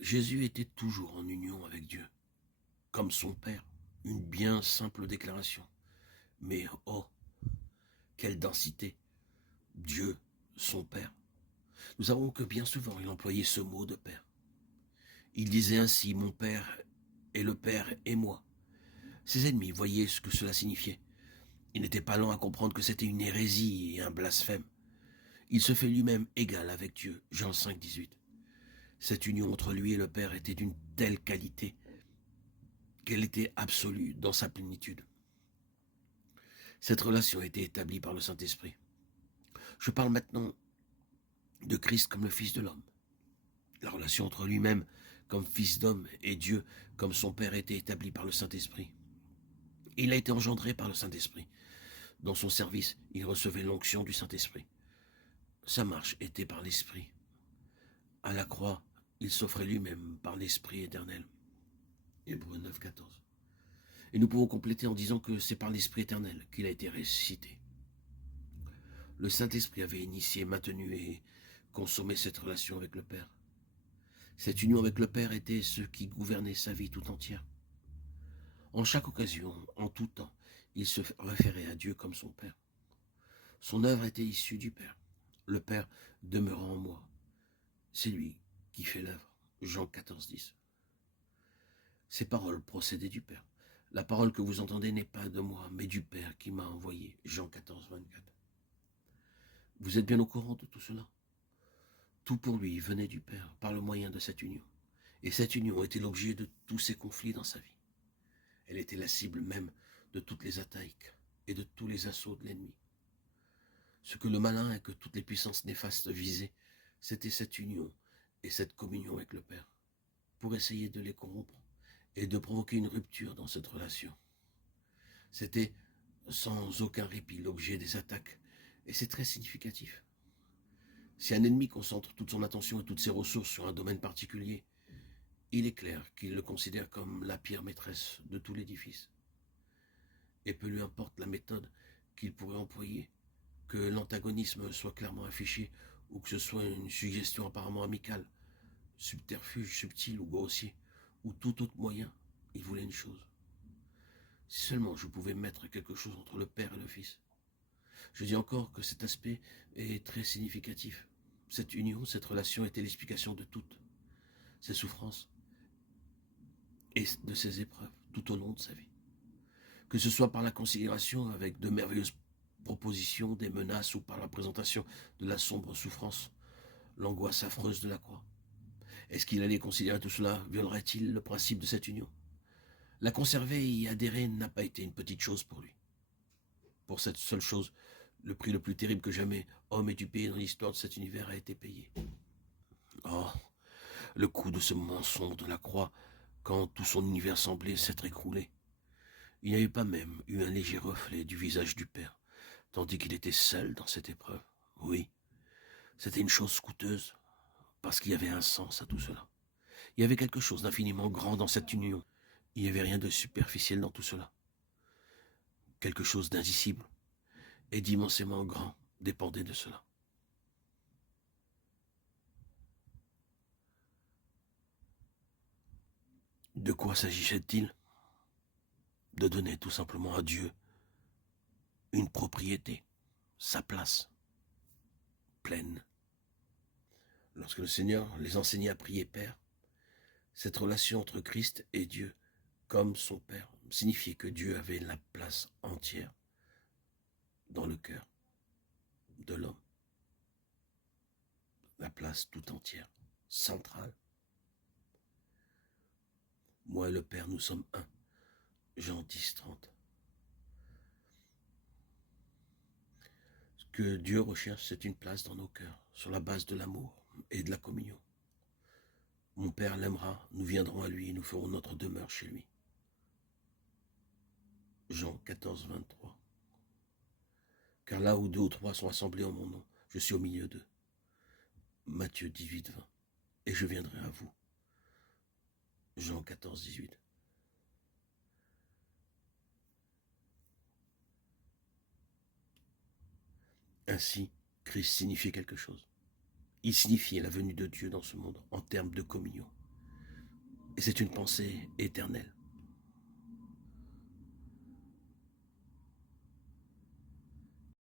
Jésus était toujours en union avec Dieu, comme son Père. Une bien simple déclaration. Mais oh, quelle densité! Dieu, son Père. Nous savons que bien souvent il employait ce mot de Père. Il disait ainsi, mon Père est le Père et moi. Ses ennemis voyaient ce que cela signifiait. Il n'était pas lent à comprendre que c'était une hérésie et un blasphème. Il se fait lui-même égal avec Dieu, Jean 5, 18. Cette union entre lui et le Père était d'une telle qualité qu'elle était absolue dans sa plénitude. Cette relation a été établie par le Saint-Esprit. Je parle maintenant de Christ comme le Fils de l'homme. La relation entre lui-même comme Fils d'homme et Dieu comme son Père a été établie par le Saint-Esprit. Il a été engendré par le Saint-Esprit. Dans son service, il recevait l'onction du Saint-Esprit. Sa marche était par l'Esprit. À la croix, il s'offrait lui-même par l'Esprit éternel. Hébreux 9, 14. Et nous pouvons compléter en disant que c'est par l'Esprit éternel qu'il a été ressuscité. Le Saint-Esprit avait initié, maintenu et consommé cette relation avec le Père. Cette union avec le Père était ce qui gouvernait sa vie tout entière. En chaque occasion, en tout temps, il se référait à Dieu comme son Père. Son œuvre était issue du Père. Le Père demeurant en moi. C'est lui qui fait l'œuvre. Jean 14, 10. Ces paroles procédaient du Père. La parole que vous entendez n'est pas de moi, mais du Père qui m'a envoyé. Jean 14, 24. Vous êtes bien au courant de tout cela? Tout pour lui venait du Père par le moyen de cette union. Et cette union était l'objet de tous ses conflits dans sa vie. Elle était la cible même de toutes les attaques et de tous les assauts de l'ennemi. Ce que le malin et que toutes les puissances néfastes visaient, c'était cette union et cette communion avec le Père, pour essayer de les corrompre et de provoquer une rupture dans cette relation. C'était sans aucun répit l'objet des attaques, et c'est très significatif. Si un ennemi concentre toute son attention et toutes ses ressources sur un domaine particulier, il est clair qu'il le considère comme la pierre maîtresse de tout l'édifice. Et peu lui importe la méthode qu'il pourrait employer, que l'antagonisme soit clairement affiché ou que ce soit une suggestion apparemment amicale, subterfuge subtil ou grossier, ou tout autre moyen, il voulait une chose. Si seulement je pouvais mettre quelque chose entre le Père et le Fils. Je dis encore que cet aspect est très significatif. Cette union, cette relation était l'explication de toutes ses souffrances et de ses épreuves tout au long de sa vie. Que ce soit par la considération avec de merveilleuses propositions, des menaces ou par la présentation de la sombre souffrance, l'angoisse affreuse de la croix. Est-ce qu'il allait considérer tout cela? Violerait-il le principe de cette union? La conserver et y adhérer n'a pas été une petite chose pour lui. Pour cette seule chose, le prix le plus terrible que jamais homme ait dû payer dans l'histoire de cet univers a été payé. Oh, le coup de ce mensonge de la croix, quand tout son univers semblait s'être écroulé. Il n'y avait pas même eu un léger reflet du visage du Père, tandis qu'il était seul dans cette épreuve. Oui, c'était une chose coûteuse, parce qu'il y avait un sens à tout cela. Il y avait quelque chose d'infiniment grand dans cette union. Il n'y avait rien de superficiel dans tout cela. Quelque chose d'indicible et d'immensément grand dépendait de cela. De quoi s'agissait-il? De donner tout simplement à Dieu une propriété, sa place, pleine. Lorsque le Seigneur les enseignait à prier Père, cette relation entre Christ et Dieu, comme son Père, signifiait que Dieu avait la place entière dans le cœur de l'homme. La place tout entière, centrale. Moi et le Père, nous sommes un. Jean 10, 30. Ce que Dieu recherche, c'est une place dans nos cœurs, sur la base de l'amour et de la communion. Mon Père l'aimera, nous viendrons à lui et nous ferons notre demeure chez lui. Jean 14, 23. Car là où deux ou trois sont assemblés en mon nom, je suis au milieu d'eux. Matthieu 18, 20. Et je viendrai à vous. Jean 14, 18. Ainsi, Christ signifiait quelque chose. Il signifiait la venue de Dieu dans ce monde en termes de communion. Et c'est une pensée éternelle.